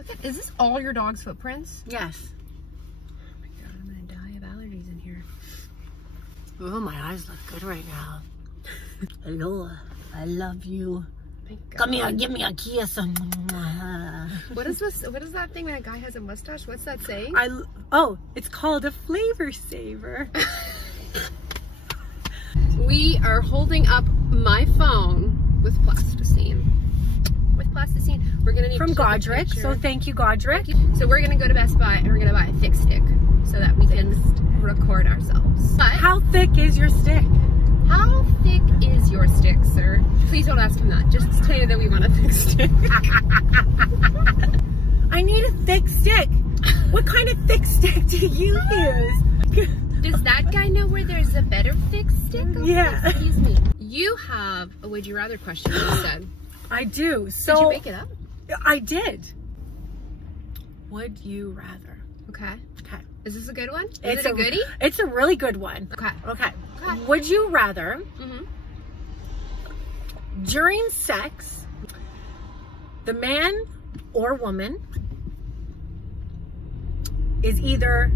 What the, is this all your dog's footprints? Yes. Oh my god, I'm gonna die of allergies in here. Oh, my eyes look good right now. Hello, I love you. Come here, give me a kiss. What is this? What is that thing when a guy has a mustache? What's that saying? Oh, it's called a flavor saver. We are holding up my phone with plasticine. With plasticine, we're gonna need from Godric. So thank you, Godric. So we're gonna go to Best Buy and we're gonna buy a thick stick so that we can record ourselves. But how thick is your stick? How thick is your stick, sir? Please don't ask him that. Just tell you that we want a thick stick. I need a thick stick. What kind of thick stick do you use? Does that guy know where there's a better thick stick? Yeah. Excuse me. You have a would you rather question, you said. I do. So did you make it up? I did. Would you rather? Okay. Okay. Is this a good one? Is it a goodie? It's a really good one. Okay. Okay. Would you rather during sex the man or woman is either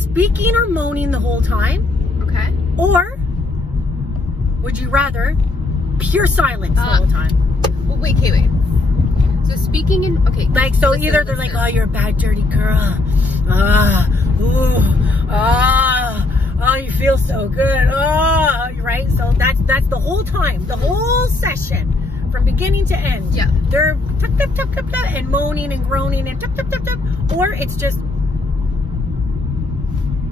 speaking or moaning the whole time? Okay. Or would you rather pure silence the whole time? Well, wait. So speaking in, okay. Like, so either they're like, oh, you're a bad, dirty girl. Oh, you feel so good. Oh, right? So that's the whole time, the whole session from beginning to end. Yeah. They're tap, tap, tap, tap, tap, and moaning and groaning and tap, tap, tap, tap. Or it's just.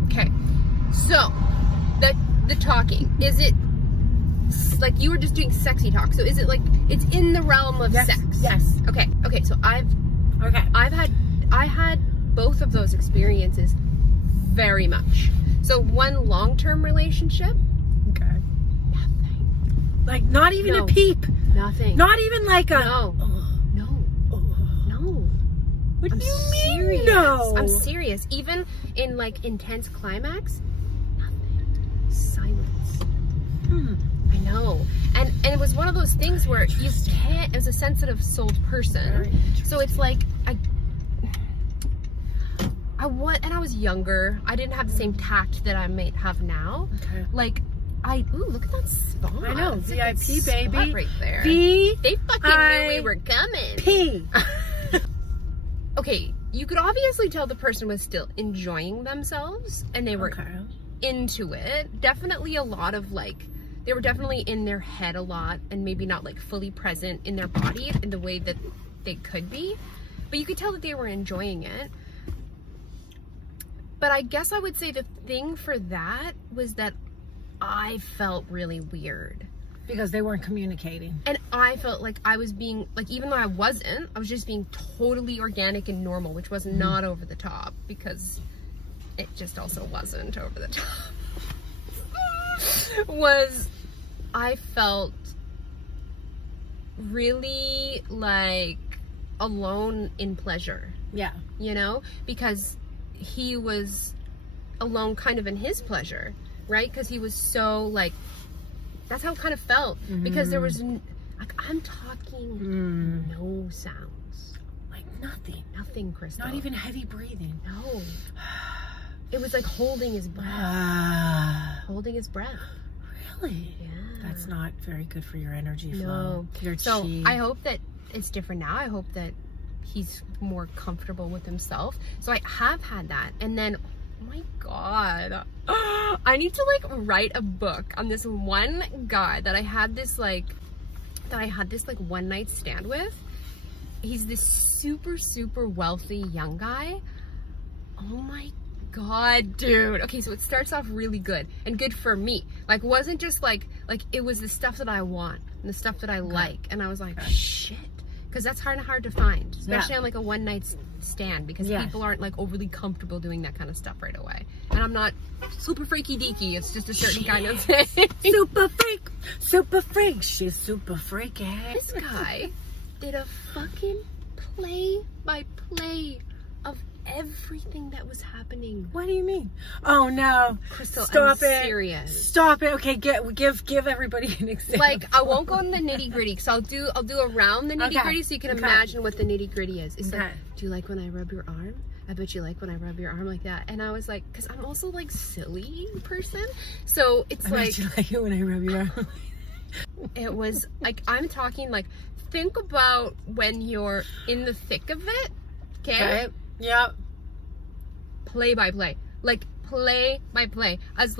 Okay. So, the talking, is it like you were just doing sexy talk? So is it like it's in the realm of sex? Yes. Okay. So I had both of those experiences very much. So one long-term relationship. Okay. Nothing. Like not even a peep. Nothing. Not even like a. No. No. What do you mean? Serious. No. I'm serious. Even in like intense climax, nothing. Silence. I know. And it was one of those things where you can't, as a sensitive souled person, so it's like and I was younger. I didn't have the same tact that I might have now. Okay. Like ooh, look at that spot. I know, it's VIP baby. Right there. They fucking knew we were coming. P. Okay, you could obviously tell the person was still enjoying themselves and they were into it. Definitely a lot of like, they were definitely in their head a lot and maybe not like fully present in their body in the way that they could be. But you could tell that they were enjoying it. But I guess I would say the thing for that was that I felt really weird. Because they weren't communicating. And I felt like I was being, like, even though I wasn't, I was just being totally organic and normal, which was not over the top, because it just also wasn't over the top. I felt really, like, alone in pleasure. Yeah. You know? Because he was alone kind of in his pleasure, right? Because he was so, like, that's how it kind of felt. Because there was, like, I'm talking no sounds. Like nothing. Nothing, Crystal. Not even heavy breathing. No. It was like holding his breath. Holding his breath. Really? Yeah. That's not very good for your energy flow. No. Your so chi. I hope that it's different now. I hope that he's more comfortable with himself. So I have had that. And then, oh my God, I need to like write a book on this one guy that I had this like one night stand with. He's this super, super wealthy young guy. Oh my God, dude. Okay, so it starts off really good and good for me. Like, wasn't just like it was the stuff that I want and the stuff that I like. And I was like, shit. Because that's hard to find, especially on like a one night stand, because people aren't like overly comfortable doing that kind of stuff right away. And I'm not super freaky deaky. It's just a certain kind of thing. Super freak. She's super freaky. This guy did a fucking play-by-play of everything that was happening. What do you mean? Oh no, Crystal, stop I'm it. serious. Stop it. Okay, give everybody an example. Like, I won't go in the nitty gritty, because I'll do around the nitty gritty, so you can imagine what the nitty gritty is. It's like, do you like when I rub your arm? I bet you like when I rub your arm like that. And I was like, because I'm also like silly person, so it's I bet you like it when I rub your arm. It was like, I'm talking like, think about when you're in the thick of it, okay? Right. Yep. Play by play, like play by play, as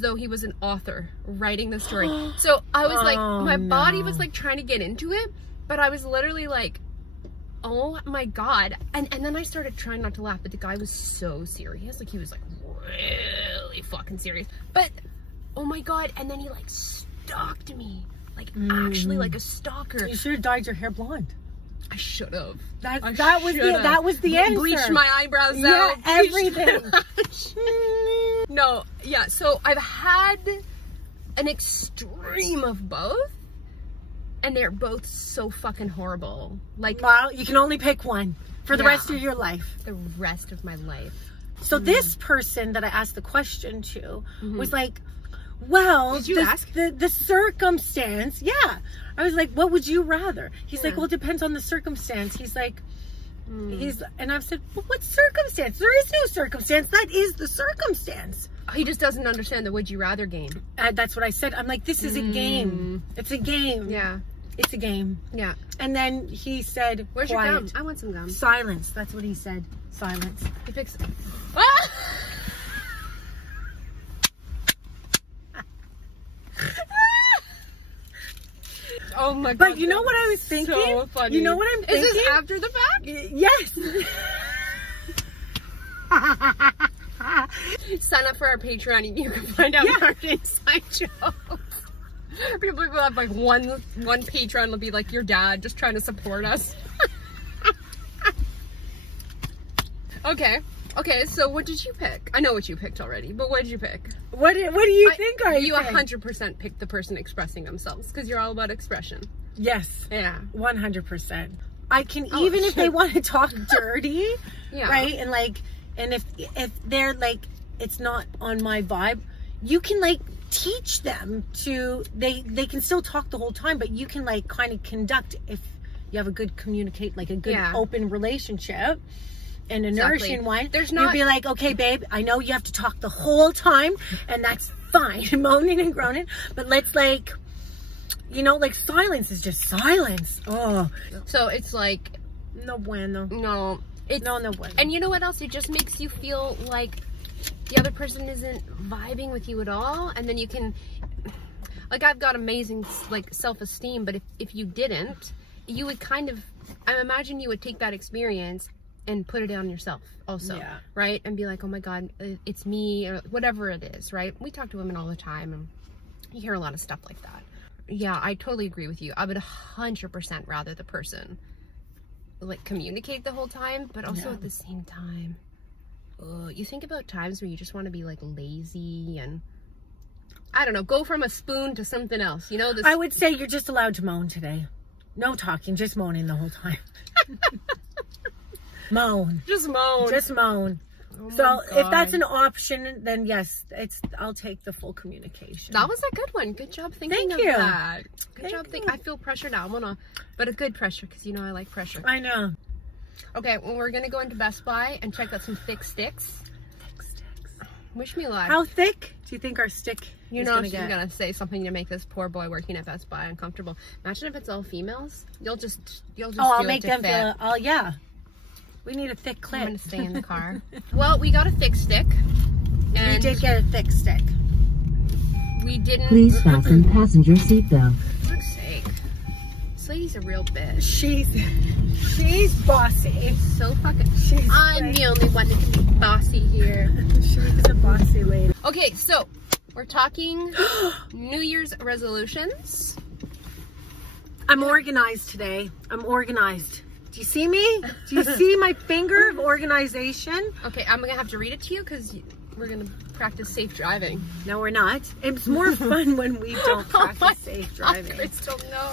though he was an author writing the story. So I was like, my body was like trying to get into it, but I was literally like, oh my God. And then I started trying not to laugh, but the guy was so serious. Like, he was like really fucking serious. But oh my God. And then he like stalked me, like actually like a stalker. You should have dyed your hair blonde. I should have. That was the answer. Bleached my eyebrows out. Yeah, everything. No, yeah. So I've had an extreme of both, and they're both so fucking horrible. Like, well, you can only pick one for the rest of your life. The rest of my life. So this person that I asked the question to was like, well, did you ask? The circumstance, yeah. I was like, what would you rather? He's like, well, it depends on the circumstance. He's like, and I've said, well, what circumstance? There is no circumstance. That is the circumstance. He just doesn't understand the would you rather game. That's what I said. I'm like, this is a game. It's a game. Yeah. It's a game. Yeah. And then he said, where's your gum? I want some gum. Silence. That's what he said. Silence. He picks. Ah! Oh my God. But you know what I was thinking? So funny. You know what I'm thinking? Is this after the fact? Yes. Sign up for our Patreon and you can find out our inside jokes. People will have like one patron will be like your dad just trying to support us. Okay, so what did you pick? I know what you picked already, but what did you pick? What do you think you 100% picked the person expressing themselves, because you're all about expression. Yes. Yeah. 100%. I can, even if they want to talk dirty, right? And like, and if they're like, it's not on my vibe, you can like teach them to, they can still talk the whole time, but you can like kind of conduct, if you have a good like a good open relationship. And a nourishing one, you'd be like, okay, babe, I know you have to talk the whole time, and that's fine, moaning and groaning, but let's like, you know, like silence is just silence. Oh, so it's like, no bueno. No, it's no bueno. And you know what else? It just makes you feel like the other person isn't vibing with you at all, and then you can, like, I've got amazing like self-esteem, but if you didn't, you would kind of, I imagine you would take that experience and put it on yourself also, right? And be like, oh my God, it's me, or whatever it is, right? We talk to women all the time, and you hear a lot of stuff like that. Yeah, I totally agree with you. I would 100% rather the person like communicate the whole time, but also at the same time, you think about times where you just want to be like lazy and, I don't know, go from a spoon to something else, you know? I would say you're just allowed to moan today. No talking, just moaning the whole time. Moan. Just moan. Just moan. Oh, so if that's an option, then yes, I'll take the full communication. That was a good one. Good job thinking of that. Good job thinking. I feel pressure now. But a good pressure, because you know I like pressure. I know. Okay, well, we're gonna go into Best Buy and check out some thick sticks. Thick sticks. Wish me luck. How thick do you think our stick You know she's gonna say something to make this poor boy working at Best Buy uncomfortable. Imagine if it's all females. You'll just I'll make them feel. Oh yeah. We need a thick clip. I'm gonna stay in the car. Well, we got a thick stick. And we did get a thick stick. We didn't. Please fasten passenger seatbelt. For fuck's sake. This lady's a real bitch. She's bossy. So fucking. I'm the only one that can be bossy here. She's a bossy lady. Okay, so we're talking New Year's resolutions. I'm organized today. I'm organized. Do you see me? Do you see my finger of organization? Okay, I'm gonna have to read it to you because we're gonna practice safe driving. No, we're not. It's more fun when we don't practice safe driving. Crystal, no.